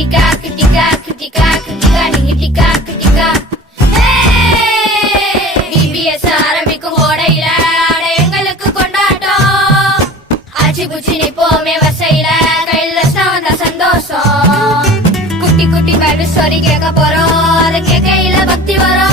கிட்டிக்கா கிட்டிக்கா கிட்டிக்கா கிட்டிக்கா நீங்க டிக்கா கிட்டிக்கா பிபிஎஸ் ஆரம்பிக்கும் ஓடையில எங்களுக்கு கொண்டாட்டம் ஆச்சி புச்சி நிப்போமே வசையில கையில வந்தா சந்தோஷம் குட்டி குட்டி பைபிள் ஸ்டோரி கேட்க போறோம் அதை கேட்கையில பக்தி வரும்